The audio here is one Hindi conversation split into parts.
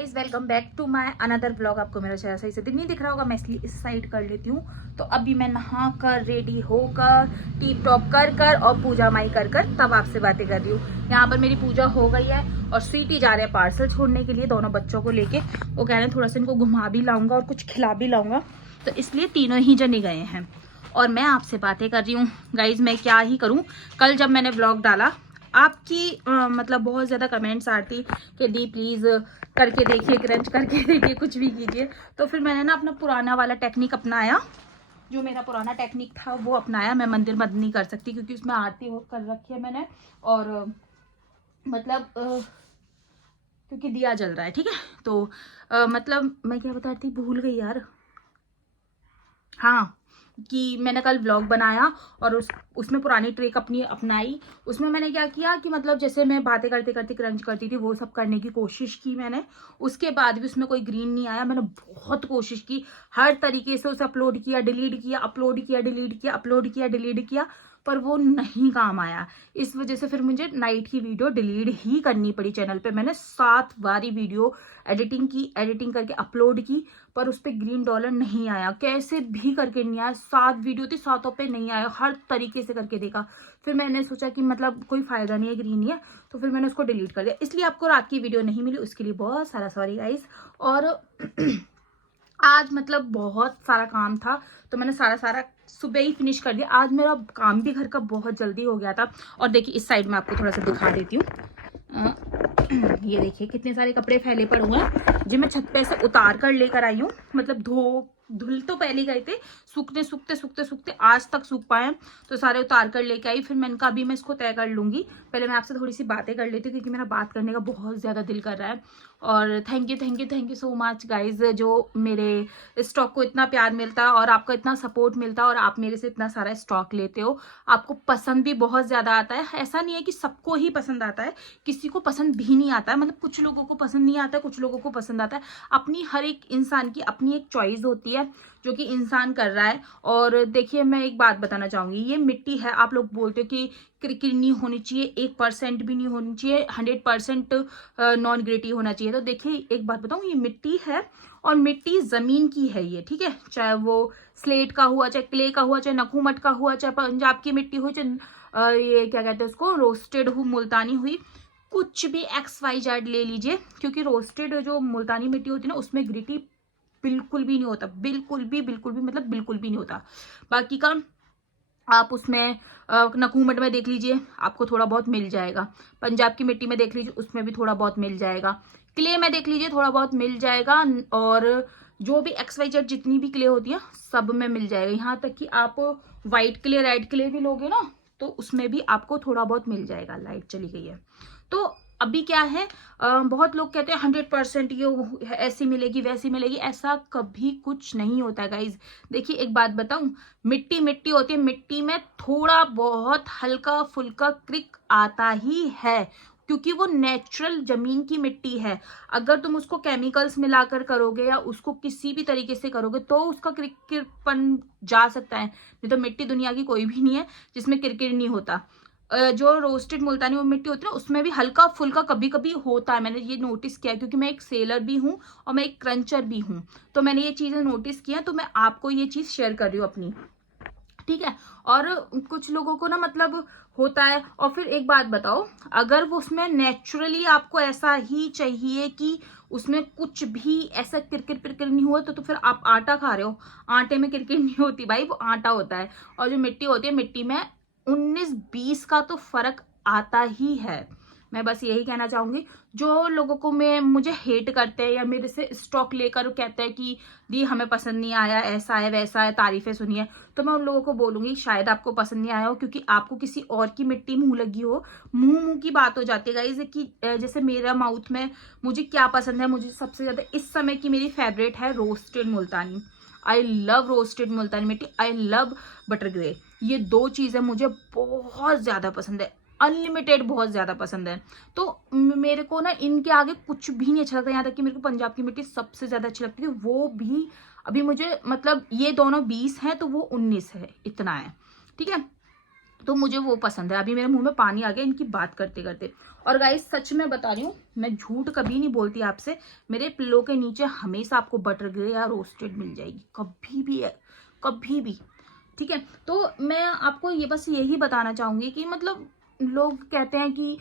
Guys, welcome back to my another blog. आपको मेरा चेहरा सही से नहीं दिख रहा होगा, मैं इसलिए इस साइड कर लेती हूँ। तो अभी मैं नहा कर रेडी होकर टीप टॉप कर कर और पूजा माई कर कर तब आपसे बातें कर रही हूँ। यहाँ पर मेरी पूजा हो गई है और स्वीटी जा रहे हैं पार्सल छोड़ने के लिए दोनों बच्चों को लेके। वो कह रहे हैं थोड़ा सा इनको घुमा भी लाऊंगा और कुछ खिला भी लाऊंगा, तो इसलिए तीनों ही जने गए हैं और मैं आपसे बातें कर रही हूँ। गाइज मैं क्या ही करूँ, कल जब मैंने ब्लॉग डाला आपकी मतलब बहुत ज़्यादा कमेंट्स आती कि दी प्लीज़ करके देखिए, क्रंच करके देखिए, कुछ भी कीजिए। तो फिर मैंने ना अपना पुराना वाला टेक्निक अपनाया, जो मेरा पुराना टेक्निक था वो अपनाया। मैं मंदिर बंद नहीं कर सकती क्योंकि उसमें आरती हो कर रखी है मैंने, और मतलब क्योंकि दिया जल रहा है, ठीक है। तो मतलब मैं क्या बता रही थी, भूल गई यार। हाँ, कि मैंने कल व्लॉग बनाया और उसमें पुरानी ट्रिक अपनी अपनाई। उसमें मैंने क्या किया कि मतलब जैसे मैं बातें करते करते क्रंच करती थी वो सब करने की कोशिश की मैंने। उसके बाद भी उसमें कोई ग्रीन नहीं आया। मैंने बहुत कोशिश की, हर तरीके से उसे अपलोड किया, डिलीट किया, अपलोड किया, डिलीट किया, अपलोड किया, डिलीट किया, पर वो नहीं काम आया। इस वजह से फिर मुझे नाइट की वीडियो डिलीट ही करनी पड़ी। चैनल पे मैंने 7 बारी वीडियो एडिटिंग की, एडिटिंग करके अपलोड की, पर उस पर ग्रीन डॉलर नहीं आया, कैसे भी करके नहीं आया। 7 वीडियो थी, 7 पे नहीं आया, हर तरीके से करके देखा। फिर मैंने सोचा कि मतलब कोई फायदा नहीं है, ग्रीन नहीं है, तो फिर मैंने उसको डिलीट कर दिया। इसलिए आपको रात की वीडियो नहीं मिली, उसके लिए बहुत सारा सॉरी गाइस। और आज मतलब बहुत सारा काम था तो मैंने सारा सुबह ही फिनिश कर दिया। आज मेरा काम भी घर का बहुत जल्दी हो गया था। और देखिए इस साइड में आपको थोड़ा सा दिखा देती हूँ। ये देखिए कितने सारे कपड़े फैले पड़े हुए हैं जो मैं छत पे से उतार कर लेकर आई हूँ। मतलब धुल तो पहले गए थे, सूखते सूखते सूखते सूखते आज तक सूख पाए, तो सारे उतार कर लेके आई। फिर मैंने कहा अभी मैं इसको तय कर लूंगी, पहले मैं आपसे थोड़ी सी बातें कर लेती हूँ क्योंकि मेरा बात करने का बहुत ज़्यादा दिल कर रहा है। और thank you so much guys, जो मेरे स्टॉक को इतना प्यार मिलता है और आपका इतना सपोर्ट मिलता है और आप मेरे से इतना सारा स्टॉक लेते हो। आपको पसंद भी बहुत ज़्यादा आता है। ऐसा नहीं है कि सबको ही पसंद आता है, किसी को पसंद भी नहीं आता है। मतलब कुछ लोगों को पसंद नहीं आता है, कुछ लोगों को पसंद आता है। अपनी हर एक इंसान की अपनी एक चॉइस होती है जो कि इंसान कर रहा है। और देखिए मैं एक बात बताना चाहूंगी, ये मिट्टी है। आप लोग बोलते हो कि किरकिरी नहीं होनी चाहिए, 1% भी नहीं होनी चाहिए, 100% नॉन ग्रेटी होना चाहिए। तो देखिए एक बात बताऊं, ये मिट्टी है और मिट्टी जमीन की है ये, ठीक है। चाहे वो स्लेट का हुआ, चाहे क्ले का हुआ, चाहे नखूमट का हुआ, चाहे पंजाब की मिट्टी हो, चाहे ये क्या कहते हैं उसको, रोस्टेड हुई, मुल्तानी हुई, कुछ भी XYZ ले लीजिए। क्योंकि रोस्टेड जो मुल्तानी मिट्टी होती है ना, उसमें ग्रिटी बिल्कुल भी नहीं होता, बिल्कुल भी मतलब बिल्कुल भी नहीं होता। बाकी का आप उसमें नकूमट में देख लीजिए, आपको थोड़ा बहुत मिल जाएगा। पंजाब की मिट्टी में देख लीजिए, उसमें भी थोड़ा बहुत मिल जाएगा। क्ले में देख लीजिए, थोड़ा बहुत मिल जाएगा। और जो भी XYZ जितनी भी क्ले होती है सब में मिल जाएगा। यहाँ तक कि आप व्हाइट क्ले, रेड क्ले भी लोगे ना, तो उसमें भी आपको थोड़ा बहुत मिल जाएगा। लाइट चली गई है। तो अभी क्या है, बहुत लोग कहते हैं 100% ये ऐसी मिलेगी वैसी मिलेगी, ऐसा कभी कुछ नहीं होता है गाइज। देखिए एक बात बताऊं, मिट्टी मिट्टी होती है, मिट्टी में थोड़ा बहुत हल्का फुल्का क्रिक आता ही है क्योंकि वो नेचुरल जमीन की मिट्टी है। अगर तुम उसको केमिकल्स मिलाकर करोगे या उसको किसी भी तरीके से करोगे तो उसका किरकिरपन जा सकता है, नहीं तो मिट्टी दुनिया की कोई भी नहीं है जिसमें किरकिर नहीं होता। जो रोस्टेड मुल्तानी वो मिट्टी होती है ना, उसमें भी हल्का फुल्का कभी कभी होता है। मैंने ये नोटिस किया क्योंकि मैं एक सेलर भी हूँ और मैं एक क्रंचर भी हूँ, तो मैंने ये चीजें नोटिस किया, तो मैं आपको ये चीज शेयर कर रही हूँ अपनी, ठीक है। और कुछ लोगों को ना मतलब होता है। और फिर एक बात बताओ, अगर वो उसमें नेचुरली आपको ऐसा ही चाहिए कि उसमें कुछ भी ऐसा किरकिर पिरकिर नहीं हुआ, तो फिर आप आटा खा रहे हो। आटे में किरकिर नहीं होती भाई, वो आटा होता है। और जो मिट्टी होती है, मिट्टी में 19-20 का तो फर्क आता ही है। मैं बस यही कहना चाहूंगी। जो लोगों को मुझे हेट करते हैं या मेरे से स्टॉक लेकर कहते हैं कि दी हमें पसंद नहीं आया, ऐसा है वैसा है, तारीफें सुनिए, तो मैं उन लोगों को बोलूंगी शायद आपको पसंद नहीं आया हो क्योंकि आपको किसी और की मिट्टी मुंह लगी हो। मुंह की बात हो जाती है गाइस कि जैसे मेरा माउथ में मुझे क्या पसंद है, मुझे सबसे ज्यादा इस समय की मेरी फेवरेट है roasted Multani. I love roasted Multani mitti, I love butter grey. ये 2 चीजें मुझे बहुत ज्यादा पसंद है, अनलिमिटेड बहुत ज्यादा पसंद है। तो मेरे को ना इनके आगे कुछ भी नहीं अच्छा लगता। यहाँ तक कि मेरे को पंजाब की मिट्टी सबसे ज्यादा अच्छी लगती थी, वो भी अभी मुझे मतलब ये दोनों 20 हैं तो वो 19 है, इतना है, ठीक है। तो मुझे वो पसंद है। अभी मेरे मुंह में पानी आ गया इनकी बात करते करते। और गाइस सच में बता रही हूँ, मैं झूठ कभी नहीं बोलती आपसे, मेरे पिल्लो के नीचे हमेशा आपको बटर ग्रे या रोस्टेड मिल जाएगी, कभी भी है, कभी भी। ठीक है, तो मैं आपको ये बस यही बताना चाहूंगी कि मतलब लोग कहते हैं कि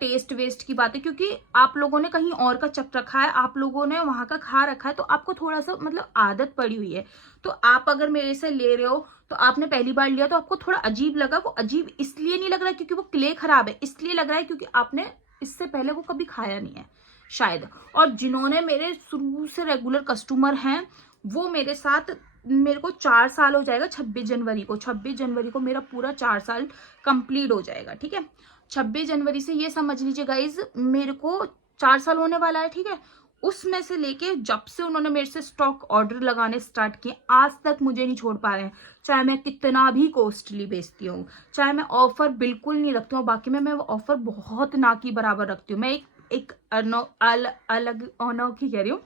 टेस्ट वेस्ट की बात है, क्योंकि आप लोगों ने कहीं और का चख रखा है, आप लोगों ने वहां का खा रखा है, तो आपको थोड़ा सा मतलब आदत पड़ी हुई है। तो आप अगर मेरे से ले रहे हो तो आपने पहली बार लिया तो आपको थोड़ा अजीब लगा, वो अजीब इसलिए नहीं लग रहा है क्योंकि वो क्ले खराब है, इसलिए लग रहा है क्योंकि आपने इससे पहले वो कभी खाया नहीं है शायद। और जिन्होंने मेरे शुरू से रेगुलर कस्टमर हैं, वो मेरे साथ, मेरे को 4 साल हो जाएगा 26 जनवरी को, 26 जनवरी को मेरा पूरा 4 साल कंप्लीट हो जाएगा। ठीक है, 26 जनवरी से ये समझ लीजिए गाइज मेरे को 4 साल होने वाला है। ठीक है, उसमें से लेके जब से उन्होंने मेरे से स्टॉक ऑर्डर लगाने स्टार्ट किए आज तक मुझे नहीं छोड़ पा रहे हैं। चाहे मैं कितना भी कॉस्टली बेचती हूँ, चाहे मैं ऑफर बिल्कुल नहीं रखती हूँ, बाकी मैं ऑफर बहुत ना की बराबर रखती हूँ। मैं एक अलग अनोखी कह रही हूँ,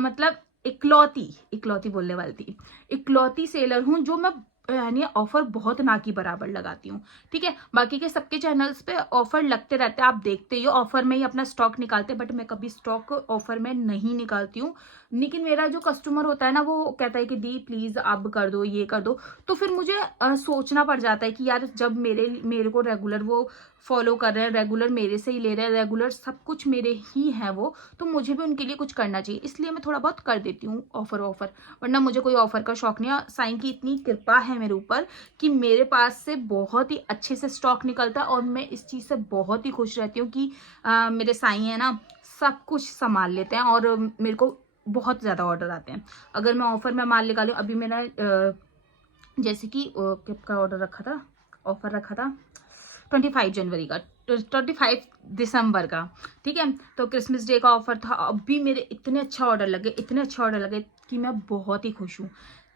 मतलब इकलौती बोलने वाली थी, इकलौती सेलर हूँ जो मैं यानी ऑफर बहुत ना की बराबर लगाती हूँ। ठीक है, बाकी के सबके चैनल्स पे ऑफर लगते रहते हैं, आप देखते ही हो, ऑफर में ही अपना स्टॉक निकालते हैं, बट मैं कभी स्टॉक ऑफर में नहीं निकालती हूँ। लेकिन मेरा जो कस्टमर होता है ना, वो कहता है कि दी प्लीज अब कर दो, ये कर दो, तो फिर मुझे सोचना पड़ जाता है कि यार जब मेरे को रेगुलर वो फॉलो कर रहे हैं, रेगुलर मेरे से ही ले रहे हैं, रेगुलर सब कुछ मेरे ही है वो, तो मुझे भी उनके लिए कुछ करना चाहिए, इसलिए मैं थोड़ा बहुत कर देती हूँ ऑफर, वरना मुझे कोई ऑफर का शौक नहीं है। साईं की इतनी कृपा है मेरे ऊपर कि मेरे पास से बहुत ही अच्छे से स्टॉक निकलता है, और मैं इस चीज़ से बहुत ही खुश रहती हूँ कि मेरे साईं है ना, सब कुछ संभाल लेते हैं, और मेरे को बहुत ज़्यादा ऑर्डर आते हैं। अगर मैं ऑफर में माल निकालूँ, अभी मेरा जैसे कि कब का ऑर्डर रखा था, ऑफर रखा था 25 जनवरी का, 25 दिसंबर का। ठीक है, तो क्रिसमस डे का ऑफर था, अभी मेरे इतने अच्छा ऑर्डर लगे, इतने अच्छे ऑर्डर लगे कि मैं बहुत ही खुश हूँ।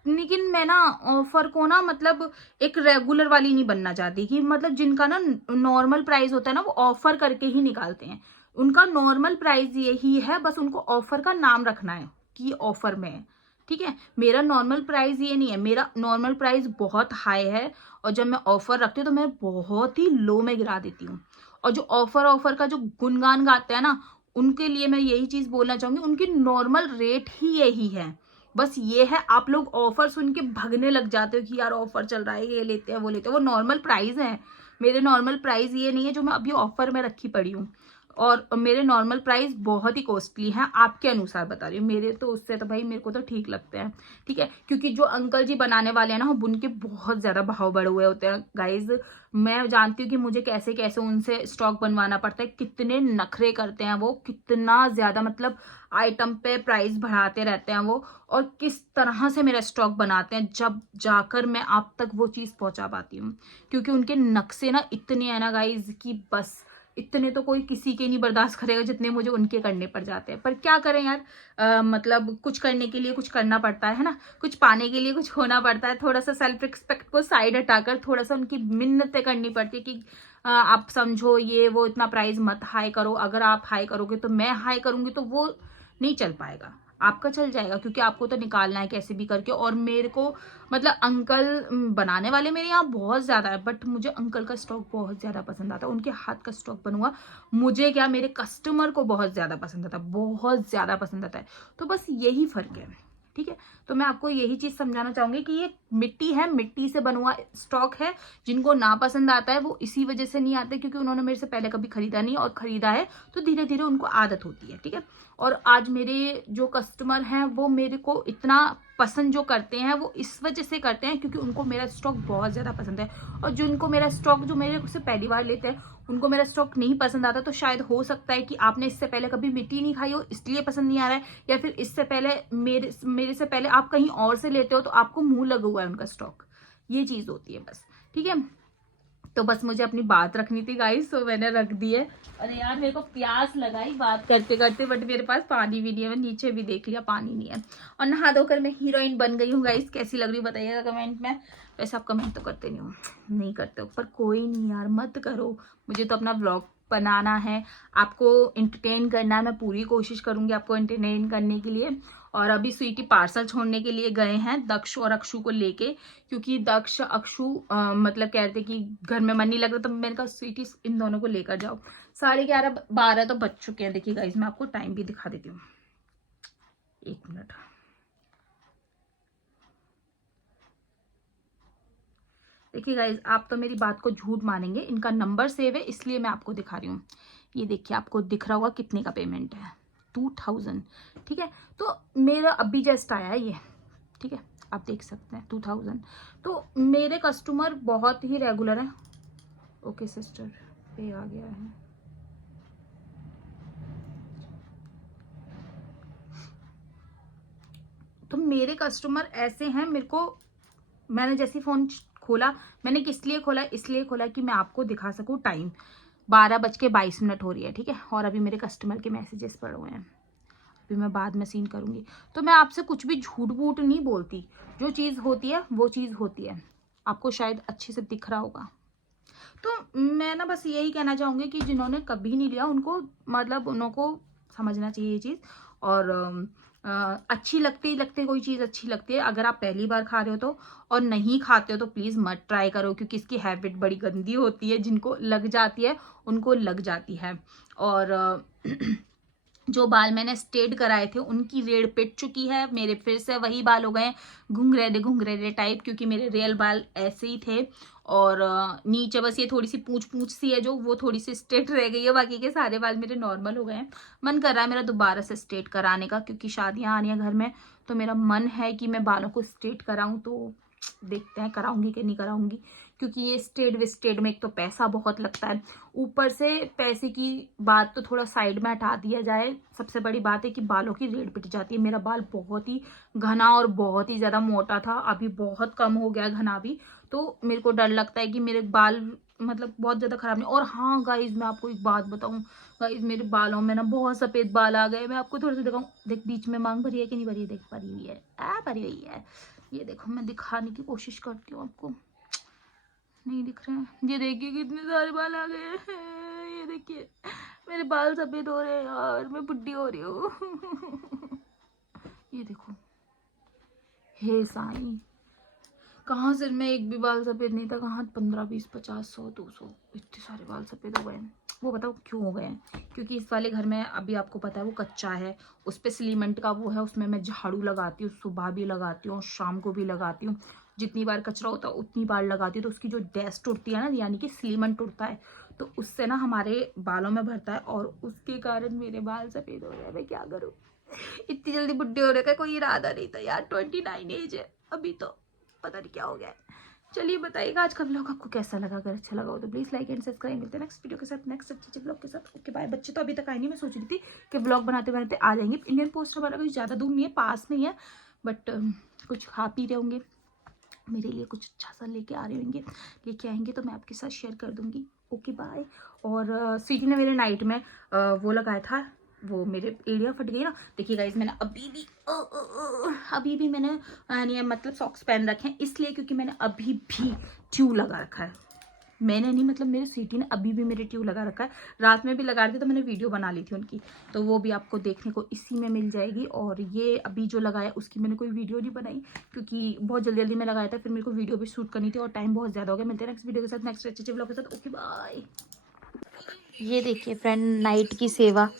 लेकिन मैं ना ऑफर को ना मतलब एक रेगुलर वाली नहीं बनना चाहती, कि मतलब जिनका ना नॉर्मल प्राइस होता है ना, वो ऑफर करके ही निकालते हैं, उनका नॉर्मल प्राइस यही है, बस उनको ऑफर का नाम रखना है कि ऑफर में है। ठीक है, मेरा नॉर्मल प्राइस ये नहीं है, मेरा नॉर्मल प्राइस बहुत हाई है, और जब मैं ऑफर रखती हूँ तो मैं बहुत ही लो में गिरा देती हूँ। और जो ऑफर का जो गुणगान गाते हैं ना, उनके लिए मैं यही चीज बोलना चाहूंगी, उनकी नॉर्मल रेट ही यही है। बस ये है, आप लोग ऑफर सुन के भगने लग जाते हो कि यार ऑफर चल रहा है, ये लेते हैं वो लेते हैं, वो नॉर्मल प्राइस है। मेरे नॉर्मल प्राइस ये नहीं है जो मैं अभी ऑफर में रखी पड़ी हूँ, और मेरे नॉर्मल प्राइस बहुत ही कॉस्टली हैं, आपके अनुसार बता रही हूँ, मेरे तो उससे तो भाई मेरे को तो ठीक लगते हैं। ठीक है, क्योंकि जो अंकल जी बनाने वाले हैं ना, उनके बहुत ज्यादा भाव बढ़े हुए होते हैं गाइज। मैं जानती हूँ कि मुझे कैसे कैसे उनसे स्टॉक बनवाना पड़ता है, कितने नखरे करते हैं वो, कितना ज्यादा मतलब आइटम पे प्राइस बढ़ाते रहते हैं वो, और किस तरह से मेरा स्टॉक बनाते हैं, जब जाकर मैं आप तक वो चीज पहुंचा पाती हूँ। क्योंकि उनके नक्शे ना इतने हैं ना गाइज कि बस इतने तो कोई किसी के नहीं बर्दाश्त करेगा जितने मुझे उनके करने पड़ जाते हैं। पर क्या करें यार, मतलब कुछ करने के लिए कुछ करना पड़ता है ना, कुछ पाने के लिए कुछ होना पड़ता है। थोड़ा सा सेल्फ रिस्पेक्ट को साइड हटाकर थोड़ा सा उनकी मिन्नतें करनी पड़ती है कि आप समझो ये वो इतना प्राइस मत हाई करो, अगर आप हाई करोगे तो मैं हाई करूंगी तो वो नहीं चल पाएगा, आपका चल जाएगा, क्योंकि आपको तो निकालना है कैसे भी करके। और मेरे को मतलब अंकल बनाने वाले मेरे यहाँ बहुत ज्यादा है, बट मुझे अंकल का स्टॉक बहुत ज्यादा पसंद आता है, उनके हाथ का स्टॉक बनूंगा, मुझे क्या मेरे कस्टमर को बहुत ज्यादा पसंद आता है, बहुत ज्यादा पसंद आता है। तो बस यही फर्क है। ठीक है, तो मैं आपको यही चीज समझाना चाहूंगी कि ये मिट्टी है, मिट्टी से बना हुआ स्टॉक है। जिनको ना पसंद आता है वो इसी वजह से नहीं आते क्योंकि उन्होंने मेरे से पहले कभी खरीदा नहीं, और खरीदा है तो धीरे धीरे उनको आदत होती है। ठीक है, और आज मेरे जो कस्टमर हैं वो मेरे को इतना पसंद जो करते हैं वो इस वजह से करते हैं क्योंकि उनको मेरा स्टॉक बहुत ज़्यादा पसंद है। और जिनको मेरा स्टॉक जो मेरे से पहली बार लेते हैं उनको मेरा स्टॉक नहीं पसंद आता, तो शायद हो सकता है कि आपने इससे पहले कभी मिट्टी नहीं खाई हो इसलिए पसंद नहीं आ रहा है, या फिर इससे पहले मेरे से पहले आप कहीं और से लेते हो तो आपको मुंह लगा हुआ है उनका स्टॉक, ये चीज़ होती है बस। ठीक है, तो बस मुझे अपनी बात रखनी थी गाइस, तो मैंने रख दी है। अरे यार मेरे को प्यास लगाई बात करते करते, बट मेरे पास पानी भी नहीं है, मैं नीचे भी देख लिया पानी नहीं है। और नहा धोकर मैं हीरोइन बन गई हूँ गाइस, कैसी लग रही बताइएगा कमेंट में। वैसे आप कमेंट तो करते नहीं हो, नहीं करते हो, पर कोई नहीं यार, मत करो, मुझे तो अपना व्लॉग बनाना है, आपको एंटरटेन करना है। मैं पूरी कोशिश करूंगी आपको एंटरटेन करने के लिए। और अभी स्वीटी पार्सल छोड़ने के लिए गए हैं दक्ष और अक्षु को लेके, क्योंकि दक्ष अक्षु मतलब कह रहे थे कि घर में मन नहीं लग रहा, तो मैंने कहा स्वीटी इन दोनों को लेकर जाओ। 11:30 12 तो बज चुके हैं। देखिए गाइस मैं आपको टाइम भी दिखा देती हूँ, 1 मिनट। देखिए गाइज आप तो मेरी बात को झूठ मानेंगे, इनका नंबर सेव है इसलिए मैं आपको दिखा रही हूँ। ये देखिए आपको दिख रहा होगा कितने का पेमेंट है, 2000। ठीक है, तो मेरा अभी जस्ट आया है ये। ठीक है, आप देख सकते हैं 2000। तो मेरे कस्टमर बहुत ही रेगुलर हैं। ओके सिस्टर, पे आ गया है। तो मेरे कस्टमर ऐसे हैं, मेरे को मैंने जैसे फोन खोला, मैंने किस लिए खोला, इसलिए खोला कि मैं आपको दिखा सकूं टाइम। 12:22 हो रही है। ठीक है, और अभी मेरे कस्टमर के मैसेजेस पड़े हुए हैं, अभी मैं बाद में सीन करूंगी। तो मैं आपसे कुछ भी झूठ बूठ नहीं बोलती, जो चीज़ होती है वो चीज़ होती है। आपको शायद अच्छे से दिख रहा होगा। तो मैं ना बस यही कहना चाहूँगी कि जिन्होंने कभी नहीं लिया उनको मतलब उनको समझना चाहिए ये चीज़। और अच्छी लगती कोई चीज़ अच्छी लगती है। अगर आप पहली बार खा रहे हो तो, और नहीं खाते हो तो प्लीज़ मत ट्राई करो, क्योंकि इसकी हैबिट बड़ी गंदी होती है। जिनको लग जाती है उनको लग जाती है। और जो बाल मैंने स्ट्रेट कराए थे उनकी रेड पिट चुकी है, मेरे फिर से वही बाल हो गए घुंघरेले टाइप, क्योंकि मेरे रियल बाल ऐसे ही थे। और नीचे बस ये थोड़ी सी पूंछ सी है जो, वो थोड़ी सी स्ट्रेट रह गई है, बाकी के सारे बाल मेरे नॉर्मल हो गए हैं। मन कर रहा है मेरा दोबारा से स्ट्रेट कराने का, क्योंकि शादियां आ रही हैं घर में, तो मेरा मन है कि मैं बालों को स्ट्रेट कराऊं। तो देखते हैं कराऊंगी कि नहीं कराऊंगी, क्योंकि ये स्ट्रेट विस्ट्रेट में एक तो पैसा बहुत लगता है, ऊपर से पैसे की बात तो थोड़ा साइड में हटा दिया जाए। सबसे बड़ी बात है कि बालों की रेड पिट जाती है। मेरा बाल बहुत ही घना और बहुत ही ज्यादा मोटा था, अभी बहुत कम हो गया घना भी। तो मेरे को डर लगता है कि मेरे बाल मतलब बहुत ज्यादा खराब नहीं। और हाँ गाइज मैं आपको एक बात बताऊं, गाइज मेरे बालों में ना बहुत सफेद बाल आ गए। मैं आपको थोड़ा सा दिखाऊं, देख बीच में मांग भरी है कि नहीं भरी है, देख भरी हुई है, भरी हुई है। ये देखो मैं दिखाने की कोशिश करती हूँ आपको, नहीं दिख रहे हैं। ये देखिए कितने सारे बाल आ गए हैं, ये देखिए मेरे बाल सफेद हो रहे हैं यार, मैं बुड्ढी हो रही हूँ। ये देखो, हे साईं, कहाँ सिर में एक भी बाल सफेद नहीं था, कहाँ 15 20 50 100 200 इतने सारे बाल सफेद हो गए हैं। वो बताओ क्यों हो गए हैं? क्योंकि इस वाले घर में अभी आपको पता है वो कच्चा है, उस पर सीमेंट का वो है, उसमें मैं झाड़ू लगाती हूँ, सुबह भी लगाती हूँ, शाम को भी लगाती हूँ। जितनी बार कचरा होता है उतनी बार लगाती हूँ, तो उसकी जो डस्ट उड़ती है ना, यानी कि सीमेंट उड़ता है, तो उससे ना हमारे बालों में भरता है, और उसके कारण मेरे बाल सफेद हो रहे हैं। मैं क्या करूँ, इतनी जल्दी बुढ़े होने का कोई इरादा नहीं था यार, 29 एज है अभी, तो पता नहीं क्या हो गया है। चलिए बताइएगा आज का व्लॉग आपको कैसा लगा, अगर अच्छा लगा हो तो प्लीज लाइक एंड सब्सक्राइब। मिलते हैं नेक्स्ट वीडियो के साथ, नेक्स्ट अच्छे व्लॉग के साथ। Okay bye. बच्चे तो अभी तक आए नहीं, मैं सोच रही थी कि व्लॉग बनाते बनाते आ जाएंगे। इंडियन पोस्ट हमारा कोई ज़्यादा दूर नहीं है, पास में ही है, बट कुछ खा पी रहे होंगे, मेरे लिए कुछ अच्छा सा लेके आ रहे होंगे, लेके आएंगे तो मैं आपके साथ शेयर कर दूंगी। Okay bye. और स्वीटी ने मेरे नाइट में वो लगाया था, वो मेरे एड़ियाँ फट गई ना। देखिए गाइस मैंने अभी भी मैंने मतलब सॉक्स पहन रखे हैं, इसलिए क्योंकि मैंने अभी भी ट्यूब लगा रखा है। मैंने नहीं, मतलब मेरे स्वीटी ने अभी भी मेरे ट्यूब लगा रखा है। रात में भी लगा रही थी, तो मैंने वीडियो बना ली थी उनकी, तो वो भी आपको देखने को इसी में मिल जाएगी। और ये अभी जो लगाया उसकी मैंने कोई वीडियो नहीं बनाई, क्योंकि बहुत जल्दी जल्दी में लगाया था, फिर मेरे को वीडियो भी शूट करनी थी और टाइम बहुत ज़्यादा हो गया। मिलते हैं नेक्स्ट वीडियो के साथ, नेक्स्ट अच्छे व्लॉग के साथ। Okay bye. ये देखिए फ्रेंड, नाइट की सेवा।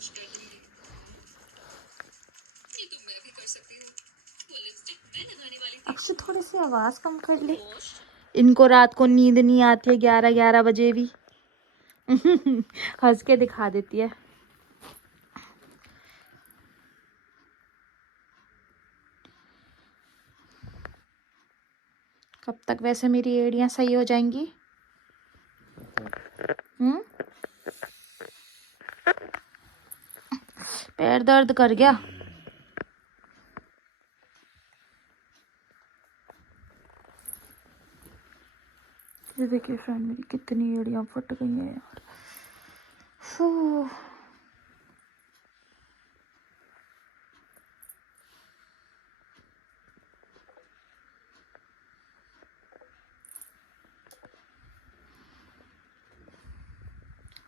अक्षय थोड़ी सी आवाज़ कम कर ले, इनको रात को नींद नहीं आती है 11 बजे भी। हंस के दिखा देती है। कब तक वैसे मेरी एड़ियां सही हो जाएंगी? पैर दर्द कर गया। ये देखिए फ्रेंड, मेरी कितनी एड़ियां फट गई हैं यार।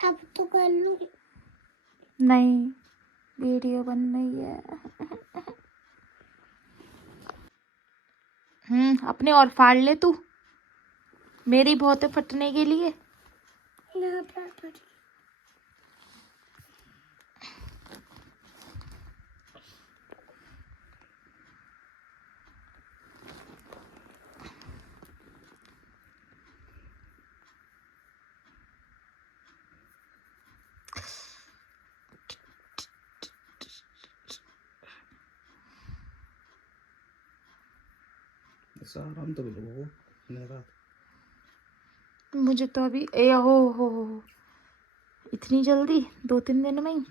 अब तो कर लूंगी। नहीं, वीडियो बन रही है। अपने और फाड़ ले तू, मेरी बहुत है फटने के लिए। यहाँ पर फट गई। ऐसा आराम तो लो मेरा। मुझे तो अभी ए हो इतनी जल्दी 2-3 दिन में ही।